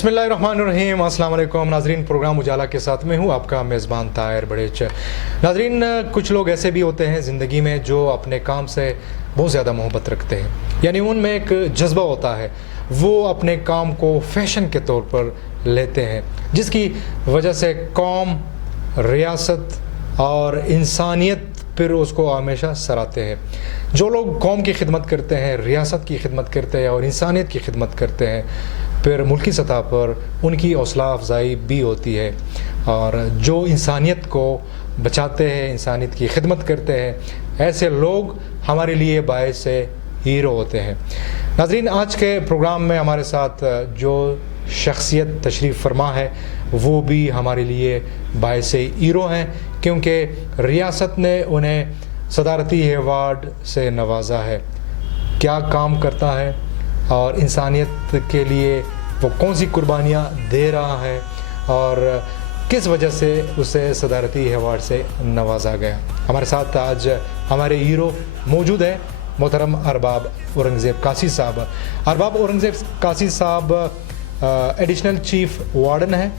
बिस्मिल्लाहिर्रहमानिर्रहीम। अस्सलाम वालेकुम नाजरीन, प्रोग्राम उजाला के साथ में हूँ आपका मेज़बान ताहिर बड़ेच। नाजरीन, कुछ लोग ऐसे भी होते हैं ज़िंदगी में जो अपने काम से बहुत ज़्यादा मोहब्बत रखते हैं, यानी उनमें एक जज्बा होता है, वो अपने काम को फ़ैशन के तौर पर लेते हैं, जिसकी वजह से कौम, रियासत और इंसानियत फिर उसको हमेशा सराहते हैं। जो लोग कौम की खिदमत करते हैं, रियासत की खिदमत करते हैं और इंसानियत की खिदमत करते हैं, फिर मुल्की सतह पर उनकी हौसला अफजाई भी होती है, और जो इंसानियत को बचाते हैं, इंसानियत की खिदमत करते हैं, ऐसे लोग हमारे लिए बायस हीरो होते हैं। नाज़रीन, आज के प्रोग्राम में हमारे साथ जो शख्सियत तशरीफ़ फरमा है वो भी हमारे लिए बायस हीरो हैं, क्योंकि रियासत ने उन्हें सदारती अवार्ड से नवाजा है। क्या काम करता है और इंसानियत के लिए वो कौन सी कुर्बानियाँ दे रहा है और किस वजह से उसे सदारती अवार्ड से नवाजा गया। हमारे साथ आज हमारे हीरो मौजूद हैं, मोहतरम अरबाब औरंगज़ेब कासी साहब। अरबाब औरंगज़ेब कासी साहब एडिशनल चीफ वार्डन है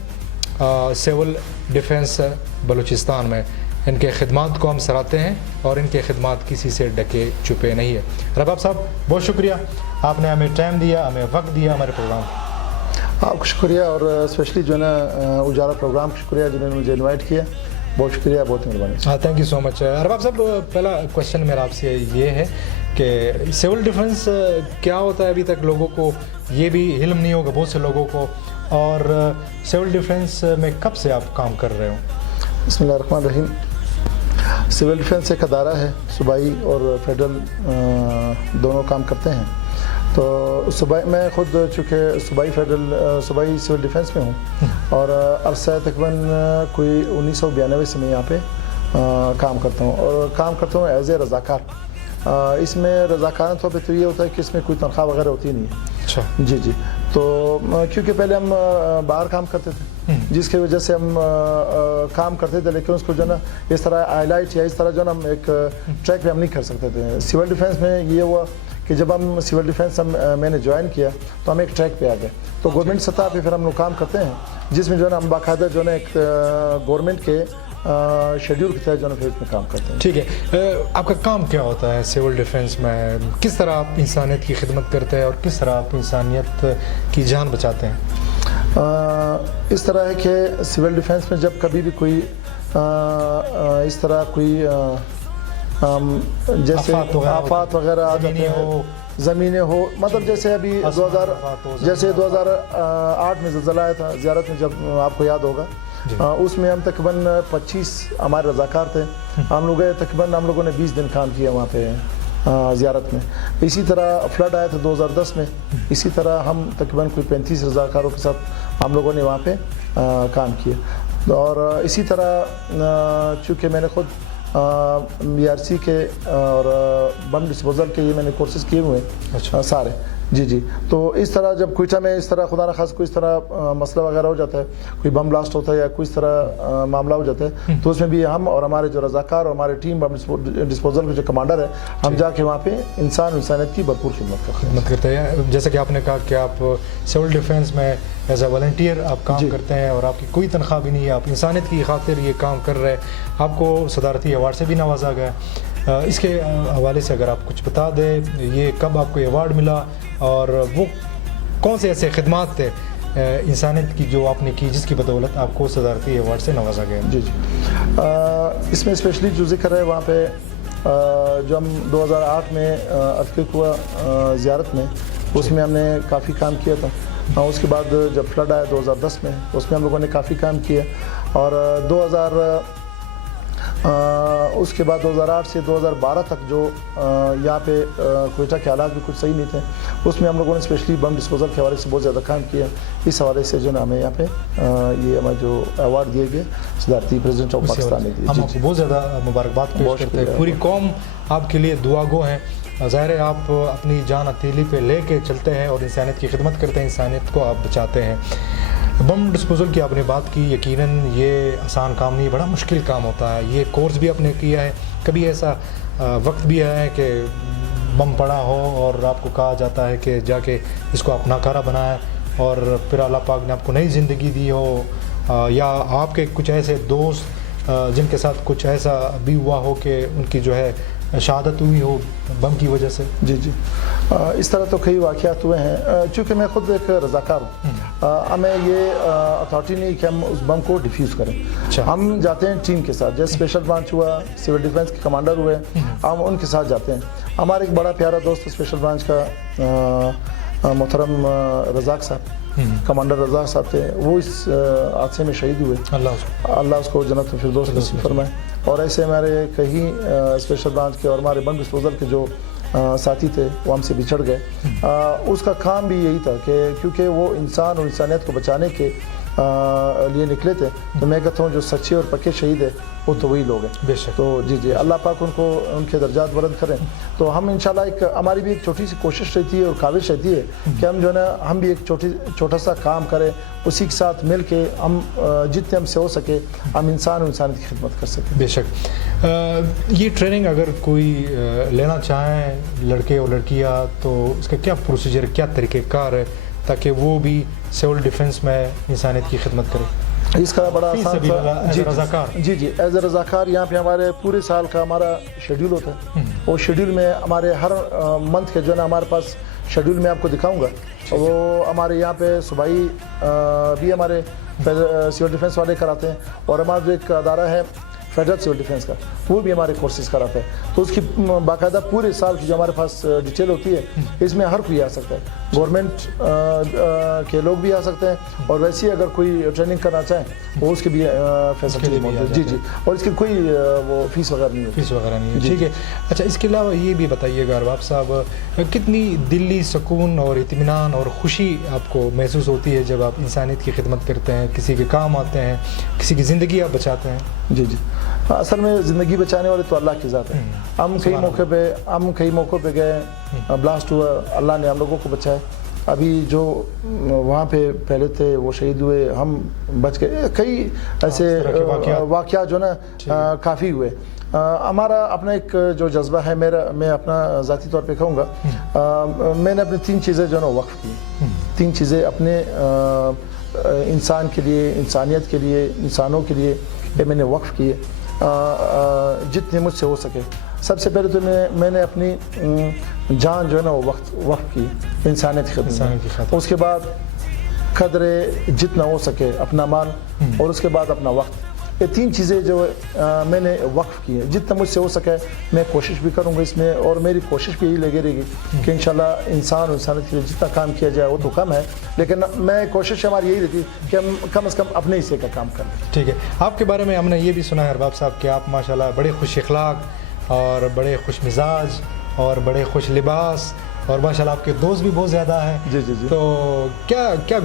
सिविल डिफेंस बलूचिस्तान में। इनके खिदमात को हम सराहते हैं और इनके खिदमात किसी से डके छुपे नहीं है। रबाब साहब, बहुत शुक्रिया, आपने हमें टाइम दिया, हमें वक्त दिया हमारे प्रोग्राम। आपको शुक्रिया, और स्पेशली जो है ना उजाला प्रोग्राम को शुक्रिया जिन्होंने मुझे इनवाइट किया। बहुत शुक्रिया, बहुत मेहरबानी। हाँ, थैंक यू सो मच। रबाब साहब, पहला क्वेश्चन मेरा आपसे ये है कि सिविल डिफेंस क्या होता है? अभी तक लोगों को ये भी इल्म नहीं होगा, बहुत से लोगों को, और सिविल डिफेंस में कब से आप काम कर रहे हो? बिस्मिल्लाहिर्रहमानिर्रहीम। सिविल डिफेंस एक अदारा है, सूबाई और फेडरल दोनों काम करते हैं। तो सूबाई, मैं ख़ुद चूँकि सूबाई सिविल डिफेंस में हूँ और अरसा तकरीबन कोई 1992 से मैं यहाँ पे काम करता हूँ, और काम करता हूँ एज ए रज़ाकार। इसमें रज़ाकाराना तौर पर तो ये होता है कि इसमें कोई तनख्वाह वगैरह होती नहीं है। अच्छा जी जी। तो क्योंकि पहले हम बाहर काम करते थे, जिसकी वजह से हम काम करते थे, लेकिन उसको जो ना इस तरह हाईलाइट या इस तरह जो ना हम एक ट्रैक पे हम नहीं कर सकते थे। सिविल डिफेंस में ये हुआ कि जब हम सिविल डिफेंस मैंने ज्वाइन किया तो हम एक ट्रैक पे आ गए। तो गवर्नमेंट सतह पे फिर हम लोग काम करते हैं, जिसमें जो है ना हम बाकायदा जो है ना एक गवर्नमेंट के शेड्यूल के तहत जो है फिर इसमें काम करते हैं। ठीक है, आपका काम क्या होता है सिविल डिफेंस में? किस तरह आप इंसानियत की खिदमत करते हैं और किस तरह आप इंसानियत की जान बचाते हैं? इस तरह है कि सिविल डिफेंस में जब कभी भी कोई इस तरह कोई जैसे आफात वगैरह आ जाते हैं, ज़मीनें हो, मतलब जैसे अभी 2008 में ज़लज़ला आया था ज़ियारत में, जब आपको याद होगा, उसमें हम तकरीबन 25 हमारे रज़ाकार थे। हम लोग गए, तकरीबन हम लोगों ने 20 दिन काम किया वहाँ पे ज़ियारत में। इसी तरह फ्लड आया था 2010 में, इसी तरह हम तकरीबन कोई 35 रज़ाकारों के साथ हम लोगों ने वहाँ पे काम किया। और इसी तरह चूँकि मैंने ख़ुद BRC के और बम डिस्पोजल के ये मैंने कोर्सेज़ किए हुए हैं। अच्छा। सारे जी जी। तो इस तरह जब क्वेटा में इस तरह खुदा न खास कोई इस तरह मसला वगैरह हो जाता है, कोई बम ब्लास्ट होता है या कोई इस तरह मामला हो जाता है, तो उसमें भी हम और हमारे जो रज़ाकार और हमारे टीम बम डिस्पोजल के जो कमांडर है, हम जाके वहाँ पे इंसानियत की भरपूर खिदमत करते हैं। जैसे कि आपने कहा कि आप सिविल डिफेंस में एज ए वॉलंटियर आप काम करते हैं और आपकी कोई तनख्वाह भी नहीं है, आप इंसानियत की खातिर ये काम कर रहे हैं, आपको सदारती अवार्ड से भी नवाजा गया। इसके हवाले से अगर आप कुछ बता दें, ये कब आपको अवार्ड मिला और वो कौन से ऐसे खिदमात थे इंसानियत की जो आपने की जिसकी बदौलत आपको सदारती अवार्ड से नवाजा गया? जी जी। इसमें स्पेशली जो जिक्र है वहाँ पे जो हम 2008 में अर्थक्वेक हुआ ज़ियारत में, उसमें हमने काफ़ी काम किया था। उसके बाद जब फ्लड आया 2010 में, उसमें हम लोगों ने काफ़ी काम किया, और उसके बाद 2008 से 2012 तक जो यहाँ पे क्वेटा के हालात भी कुछ सही नहीं थे, उसमें हम लोगों ने स्पेशली बम डिस्पोजल के हवाले से बहुत ज़्यादा काम किया। इस हवाले से जो ना हमें यहाँ पे ये हमारे जो अवार्ड दिए गए सदारती प्रेसिडेंट ऑफ पाकिस्तान ने दिए। हम आपको बहुत ज़्यादा मुबारकबाद पेश करते हैं। पूरी कौम आपके लिए दुआगो है। ज़ाहिर है आप अपनी जान हथेली पे ले कर चलते हैं और इंसानियत की खिदमत करते हैं, इंसानियत को आप बचाते हैं। बम डिस्पोजल की आपने बात की, यकीनन ये आसान काम नहीं, बड़ा मुश्किल काम होता है। ये कोर्स भी आपने किया है, कभी ऐसा वक्त भी आया है कि बम पड़ा हो और आपको कहा जाता है कि जाके इसको आप नाकारा बनाएं اور پھر اللہ پاک نے آپ کو نئی زندگی دی ہو، یا آپ کے کچھ ایسے دوست جن کے ساتھ کچھ ایسا بھی ہوا ہو کہ ان کی جو ہے شہادت ہوئی ہو بم کی وجہ سے؟ جی جی، اس طرح تو کئی واقعات ہوئے ہیں، چونکہ میں خود ایک رضاکار ہوں، ہمیں یہ اتھارٹی نہیں کہ ہم اس بم کو ڈیفیوز کریں، ہم جاتے ہیں ٹیم کے ساتھ، جیسے اسپیشل برانچ ہوا، سول ڈیفنس کے کمانڈر ہوئے، ہم ان کے ساتھ جاتے ہیں۔ ہمارا ایک بڑا پیارا دوست اسپیشل برانچ کا محترم رزاق صاحب، کمانڈر رزاق صاحب تھے، وہ اس حادثے میں شہید ہوئے، اللہ اس کو جنت الفردوس نصیب فرمائے۔ اور ایسے ہمارے کئی اسپیشل برانچ کے اور ہمارے بم ڈسپوزل کے جو ساتھی تھے وہ ہم سے بچھڑ گئے۔ اس کا کام بھی یہی تھا کہ کیونکہ وہ انسان اور انسانیت کو بچانے کے لیے نکلے تھے، تو میں کہتا ہوں جو سچے اور پکے شہید ہیں وہ تو وہی لوگ ہیں بے شک۔ تو جی جی، اللہ پاک ان کو ان کے درجات بلند کریں۔ تو ہم انشاءاللہ ایک ہماری بھی ایک چھوٹی سی کوشش رہتی ہے اور کاوش رہتی ہے کہ ہم جو ہے نا ہم بھی ایک چھوٹا سا کام کریں، اسی کے ساتھ مل کے ہم جتنے ہم سے ہو سکے ہم انسان اور انسانیت کی خدمت کر سکیں۔ بے شک۔ یہ ٹریننگ اگر کوئی لینا چاہیں لڑکے اور لڑکیاں تو اس کا کیا پروسیجر، کیا طریقہ کار ہے تاکہ وہ بھی سول ڈیفنس میں انسانیت کی خدمت کرے؟ اس کا بڑا آسان تھا، جی جی، ایز اے رضاکار یہاں پہ ہمارے پورے سال کا ہمارا شیڈیول ہوتا ہے، وہ شیڈیول میں ہمارے ہر منتھ کے جو ہے نا ہمارے پاس شیڈیول میں آپ کو دکھاؤں گا، وہ ہمارے یہاں پہ صوبائی بھی ہمارے سول ڈیفنس والے کراتے ہیں، اور ہمارا جو ایک ادارہ ہے فیڈرل سول ڈیفنس کا وہ بھی ہمارے کورسز کراتا ہے، تو اس کی باقاعدہ پورے سال کی جو ہمارے پاس ڈیٹیل ہوتی ہے اس میں ہر کوئی آ سکتا ہے، گورنمنٹ کے لوگ بھی آ سکتے ہیں، اور ویسے ہی اگر کوئی ٹریننگ کرنا چاہیں وہ اس کی بھی فیسلٹی موجود ہے، جی جی، اور اس کی کوئی وہ فیس وغیرہ نہیں ہے، فیس وغیرہ نہیں ہے، ٹھیک ہے۔ اچھا، اس کے علاوہ یہ بھی بتائیے گا ارباب صاحب، کتنی دلی سکون اور اطمینان اور خوشی آپ کو محسوس ہوتی ہے جب آپ انسانیت کی خدمت کرتے ہیں، کسی کے کام آتے ہیں، کسی کی زندگی آپ بچاتے ہیں؟ جی جی، اصل میں زندگی بچانے والے تو اللہ کی ذات ہے۔ ہم کئی موقع پہ گئے، بلاسٹ ہوا، اللہ نے ہم لوگوں کو بچایا، ابھی جو وہاں پہ پہلے تھے وہ شہید ہوئے، ہم بچ گئے، کئی ایسے واقعات جو نا کافی ہوئے۔ ہمارا اپنا ایک جو جذبہ ہے، میں اپنا ذاتی طور پہ کہوں گا، میں نے اپنی 3 چیزیں جو ہے نا وقف کی، 3 چیزیں اپنے انسان کے لیے، انسانیت کے لیے، انسانوں کے لیے یہ میں نے وقف کیے جتنے مجھ سے ہو سکے۔ سب سے پہلے تو میں نے اپنی جان جو ہے نا وہ وقف کی انسانیت کی خدمت، اس کے بعد قدر جتنا ہو سکے اپنا مال، اور اس کے بعد اپنا وقت، یہ 3 چیزیں جو میں نے وقف کی ہیں، جتنا مجھ سے ہو سکے میں کوشش بھی کروں گا اس میں، اور میری کوشش بھی یہی لگی رہے گی کہ انشاءاللہ انسان اور انسانیت کے لیے جتنا کام کیا جائے وہ تو کم ہے، لیکن میں کوشش ہماری یہی رہتی کہ ہم کم از کم اپنے حصے کا کام کریں۔ ٹھیک ہے، آپ کے بارے میں ہم نے یہ بھی سنا ہے ارباب صاحب کہ آپ ماشاءاللہ بڑے خوش اخلاق اور بڑے خوش مزاج اور بڑے خوش لباس، اور ماشاءاللہ آپ کے دوست بھی بہت زیادہ ہیں۔ جی جی جی، تو کیا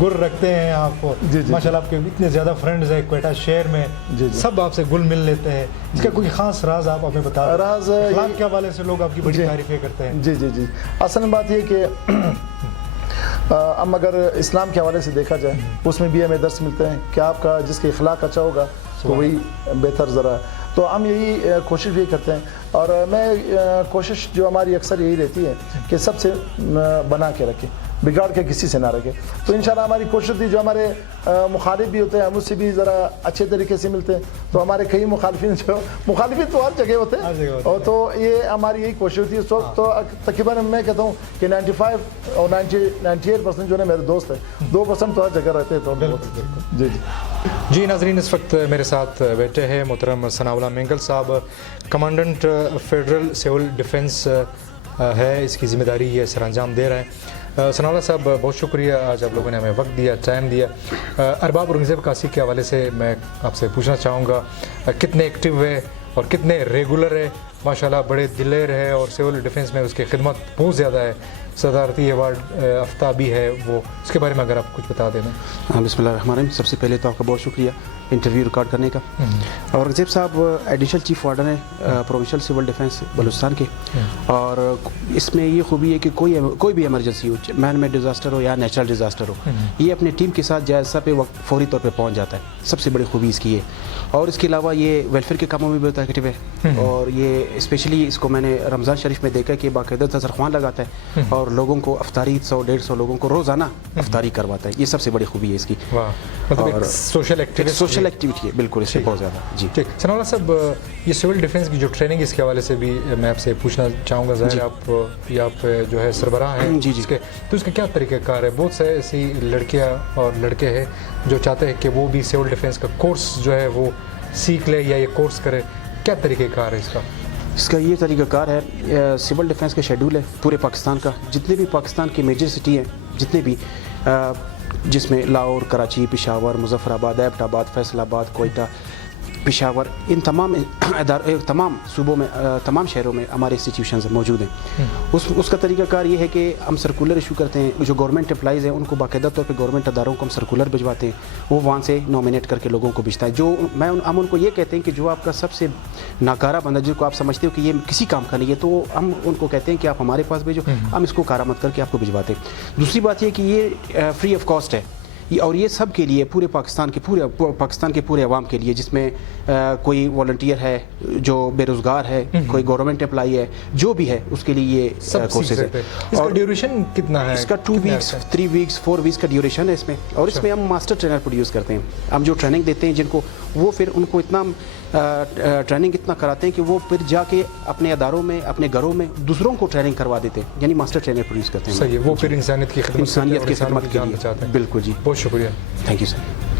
گر رکھتے ہیں آپ؟ ماشاءاللہ آپ کے اتنے زیادہ فرینڈز ہیں کوئٹہ شہر میں، سب آپ سے گل مل لیتے ہیں، اس کا کوئی خاص راز آپ ہمیں بتا دیں؟ راز اخلاق کے حوالے سے لوگ آپ کی بڑی تعریفیں کرتے ہیں۔ جی جی جی، اصل بات یہ کہ ہم اگر اسلام کے حوالے سے دیکھا جائے اس میں بھی ہمیں درس ملتے ہیں کہ آپ کا جس کا اخلاق اچھا ہوگا تو وہی بہتر ذرا، تو ہم یہی کوشش بھی کرتے ہیں، اور میں کوشش جو ہماری اکثر یہی رہتی ہے کہ سب سے بنا کے رکھیں، بگاڑ کے کسی سے نہ رکھیں۔ تو انشاءاللہ ہماری کوشش تھی جو ہمارے مخالف بھی ہوتے ہیں ہم اس سے بھی ذرا اچھے طریقے سے ملتے ہیں، تو ہمارے کئی مخالفین تو ہر جگہ ہوتے ہیں، اور تو یہ ہماری یہی کوشش ہوتی ہے۔ تو تقریباً میں کہتا ہوں کہ 95 اور 98% جو ہے میرے دوست ہیں، 2% تو ہر جگہ رہتے ہیں۔ تو جی جی جی ناظرین، اس وقت میرے ساتھ بیٹھے ہیں محترم ثناء اللہ مینگل صاحب، کمانڈنٹ فیڈرل سول ڈیفنس ہے، اس کی ذمہ داری یہ سر انجام دے رہے ہیں۔ ثناء اللہ صاحب بہت شکریہ، آج آپ لوگوں نے ہمیں وقت دیا، ٹائم دیا۔ ارباب اورنگزیب قاسی کے حوالے سے میں آپ سے پوچھنا چاہوں گا، کتنے ایکٹیو ہے اور کتنے ریگولر ہے؟ ماشاءاللہ بڑے دلیر ہے، اور سول ڈیفنس میں اس کی خدمت بہت زیادہ ہے، صدارتی ایوارڈ یافتہ بھی ہے وہ، اس کے بارے میں اگر آپ کچھ بتا دیں۔ بسم اللہ الرحمن الرحیم، سب سے پہلے تو آپ کا بہت شکریہ इंटरव्यू रिकॉर्ड करने का। और रज़ीब साहब एडिशनल चीफ वार्डन है प्रोविंशियल सिविल डिफेंस बलूचिस्तान के, और इसमें ये खूबी है कि कोई भी इमरजेंसी हो, मैन मेड डिज़ास्टर हो या नेचुरल डिज़ास्टर हो, ये अपनी टीम के साथ जायज़ा पे वक्त फौरी तौर पे पहुंच जाता है। सबसे बड़ी खूबी इसकी है। और इसके अलावा ये वेलफेयर के कामों में भी बहुत एक्टिव है, और ये स्पेशली इसको मैंने रमज़ान शरीफ में देखा कि बाकायदा दस्तरख्वान लगाता है और लोगों को अफ्तारी 100-150 लोगों को रोज़ाना अफ्तारी करवाता है। ये सबसे बड़ी खूबी है इसकी। मतलब एक सोशल एक्टिविटी है बिल्कुल, इससे बहुत ज़्यादा। जी ठीक। सनाउल्लाह साहब, ये सिविल डिफेंस की जो ट्रेनिंग इसके हवाले से भी मैं आपसे पूछना चाहूँगा। ज़ाहिर आप जो है सरबराह हैं जी इसके, तो इसका क्या तरीक़ाकार है? बहुत से ऐसी लड़कियाँ और लड़के हैं जो चाहते हैं कि वो भी सिविल डिफेंस का कोर्स जो है वो सीख ले या ये कोर्स करे, क्या तरीक़ाकार है इसका? इसका ये तरीक़ाकार है, सिविल डिफेंस का शेड्यूल है पूरे पाकिस्तान का। जितने भी पाकिस्तान की मेजर सिटी हैं, जितने भी जिसमें लाहौर, कराची, पेशावर, मुजफ्फराबाद, एबटाबाद, फैसलाबाद, कोयटा, पेशावर, इन तमाम सूबों में, तमाम शहरों में हमारे इंस्टीट्यूशंस मौजूद हैं। उसका तरीक़ाकार ये है कि हम सर्कुलर इशू करते हैं। जो गवर्नमेंट एम्प्लॉइज़ हैं उनको बाकायदा तौर पे गवर्नमेंट अदारों को हम सर्कुलर भिजवाते हैं, वो वहाँ से नॉमिनेट करके लोगों को भेजता है। हम उनको ये कहते हैं कि जो आपका सबसे नाकारा बंदा, जिसको आप समझते हो कि ये किसी काम का नहीं है, तो हम उनको कहते हैं कि आप हमारे पास भेजो, हम इसको कारामद करके आपको भिजवाते हैं। दूसरी बात ये कि ये फ्री ऑफ कॉस्ट है, और ये सब के लिए, पूरे पाकिस्तान के पूरे अवाम के लिए, जिसमें कोई वॉलंटियर है जो बेरोज़गार है, कोई गवर्नमेंट एम्प्लॉई है, जो भी है, उसके लिए ये कोर्सेज है। इसका ड्यूरेशन कितना है? इसका 2 वीक्स, 3 वीक्स, 4 वीक्स का ड्यूरेशन है इसमें। और इसमें हम मास्टर ट्रेनर प्रोड्यूस करते हैं। हम जो ट्रेनिंग देते हैं जिनको, वो फिर उनको इतना ट्रेनिंग इतना कराते हैं कि वो फिर जाके अपने अदारों में, अपने घरों में दूसरों को ट्रेनिंग करवा देते हैं, यानी मास्टर ट्रेनर प्रोड्यूस करते हैं। सही है, वो फिर इंसानियत की खिदमत के लिए चाहते हैं। बिल्कुल जी, बहुत शुक्रिया, थैंक यू सर।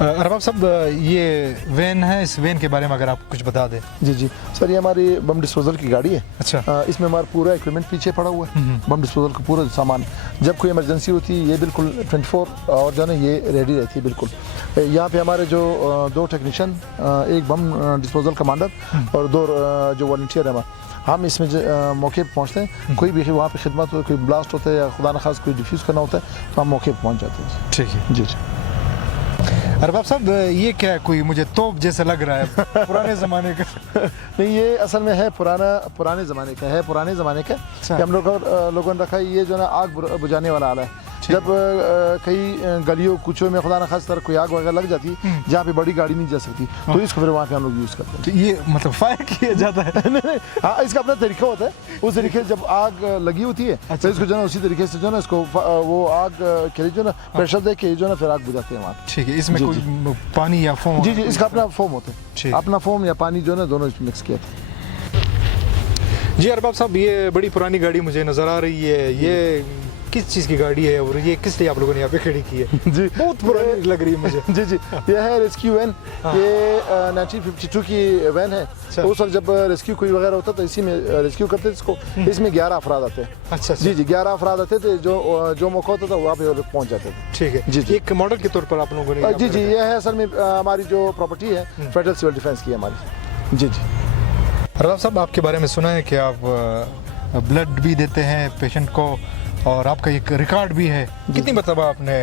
अरबाब साहब, ये वैन है, इस वैन के बारे में अगर आप कुछ बता दें। जी सर, ये हमारी बम डिस्पोजल की गाड़ी है। अच्छा। इसमें हमारा पूरा इक्विपमेंट पीछे पड़ा हुआ है, बम डिस्पोजल का पूरा सामान। जब कोई इमरजेंसी होती है ये बिल्कुल 24 और जो है ये रेडी रहती है बिल्कुल। यहाँ पे हमारे जो 2 टेक्नीशियन, एक बम डिस्पोजल कमांडर और 2 जो वॉलंटियर है हमारे, हम इसमें मौके पर पहुँचते हैं। कोई भी वहाँ पे खिदमत हो, कोई ब्लास्ट होता है या खुदा न खास कोई डिफ्यूज़ करना होता है, तो हम मौके पर पहुँच जाते हैं। ठीक है जी। अरबाब साहब, ये क्या है? कोई मुझे तोप जैसे लग रहा है, पुराने ज़माने का। नहीं, ये असल में है पुराने ज़माने का है, पुराने ज़माने का। हम लोगों ने रखा है। ये जो है ना आग बुझाने वाला आला है। जब कई गलियों कुचों में खुदा न खास तरह कोई आग वगैरह लग जाती है जहाँ पे बड़ी गाड़ी नहीं जा सकती, तो इसको फिर वहाँ पे हम लोग यूज़ करते हैं। ये मतलब फायर किया जाता है? नहीं, हाँ, इसका अपना तरीका होता है। उस तरीके से जब आग लगी होती है तो इसको जो है उसी तरीके से जो है ना इसको वो आग के लिए जो है ना प्रेशर दे के जो है ना फिर आग बुझाते हैं वहाँ। ठीक है। इसमें कोई पानी या फोम? जी, इसका अपना फोम होता है, अपना फोम या पानी जो है ना दोनों इसमें मिक्स किया था। जी अरबाब साहब, ये बड़ी पुरानी गाड़ी मुझे नज़र आ रही है। ये किस चीज़ की गाड़ी है और ये किस लिए आप लोगों ने यहाँ पे खड़ी की है? जी, बहुत पुरानी लग रही है मुझे। जी, ये है रेस्क्यू वैन। ये 1952 की वैन है। उस वक्त जब रेस्क्यू कोई वगैरह होता तो इसी में रेस्क्यू करते थे इसको। इसमें 11 अफराद आते हैं। अच्छा। जी, 11 अफराद आते थे। जो मौका होता था वहाँ पे पहुँच जाते थे। ठीक है जी। एक मॉडल के तौर पर आप लोगों ने? जी, ये है असल में हमारी जो प्रॉपर्टी है फेडरल सिविल डिफेंस की हमारी। जी। अरबाब साहब, आपके बारे में सुना है कि आप ब्लड भी देते हैं पेशेंट को, और आपका एक रिकॉर्ड भी है। कितनी मरतबा आपने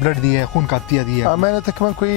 ब्लड दिया है, खून का अतिया दिया है? मैंने तकरीबन कोई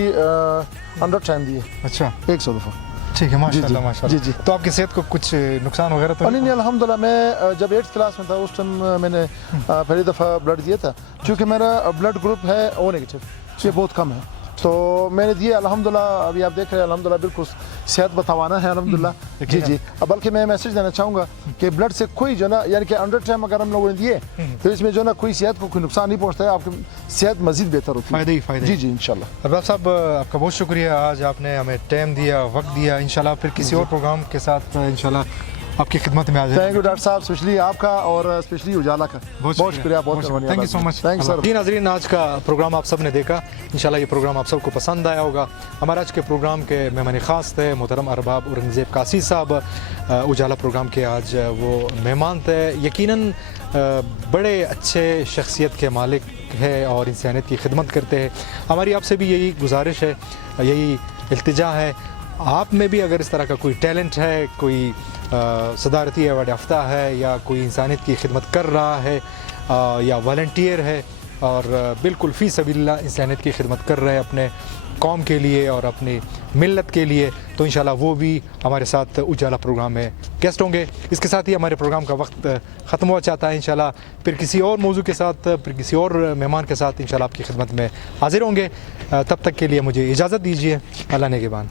100 टाइम दिए। अच्छा, 100 दफ़ा। ठीक है, माशाल्लाह माशाल्लाह। जी। तो आपकी सेहत को कुछ नुकसान वगैरह तो नहीं? अल्हम्दुलिल्लाह। मैं जब 8th क्लास में था उस टाइम मैंने पहली दफ़ा ब्लड दिया था, क्योंकि मेरा ब्लड ग्रुप है O नेगेटिव, ये बहुत कम है, तो मैंने दिए अल्हम्दुलिल्लाह। अभी आप देख रहे हैं अल्हम्दुलिल्लाह बिल्कुल सेहत बतावाना है अल्हम्दुलिल्लाह। जी। अब बल्कि मैं मैसेज देना चाहूँगा कि ब्लड से कोई जो ना, यानी कि 100 टाइम अगर हम लोगों ने दिए तो इसमें जो ना कोई सेहत को कोई नुकसान नहीं पहुँचता है, आपकी सेहत मजीद बेहतर होती है। फ़ायदे। जी इंशाल्लाह। अरबाब साहब, आपका बहुत शुक्रिया, आज आपने हमें टाइम दिया, वक्त दिया। इंशाल्लाह फिर किसी और प्रोग्राम के साथ इंशाल्लाह आपकी खिदमत में आ जाए। थैंक यू डॉक्टर साहब, स्पेशली आपका और स्पेशली उजाला का बहुत शुक्रिया। बहुत thank you so much. Thank sir. जी नाज़रीन, आज का प्रोग्राम आप सब ने देखा। इंशाल्लाह ये प्रोग्राम आप सबको पसंद आया होगा। हमारे आज के प्रोग्राम के मेहमान ख़ास थे मोहतरम अरबाब औरंगज़ेब कासी साहब। उजाला प्रोग्राम के आज वो मेहमान थे। यकीनन बड़े अच्छे शख्सियत के मालिक है और इंसानियत की खिदमत करते हैं। हमारी आपसे भी यही गुजारिश है, यही इल्तिजा है, आप में भी अगर इस तरह का कोई टैलेंट है, कोई सदारती अवार्ड याफ्ता है, या कोई इंसानियत की खिदमत कर रहा है, या वॉलंटियर है, اور بالکل فی سبیل اللہ انسانیت کی خدمت کر رہے ہیں اپنے قوم کے لیے اور اپنی ملت کے لیے، تو انشاءاللہ وہ بھی ہمارے ساتھ اجالا پروگرام میں گیسٹ ہوں گے۔ اس کے ساتھ ہی ہمارے پروگرام کا وقت ختم ہوا چاہتا ہے، انشاءاللہ پھر کسی اور موضوع کے ساتھ، پھر کسی اور مہمان کے ساتھ انشاءاللہ آپ کی خدمت میں حاضر ہوں گے۔ تب تک کے لیے مجھے اجازت دیجیے، اللہ نگہبان۔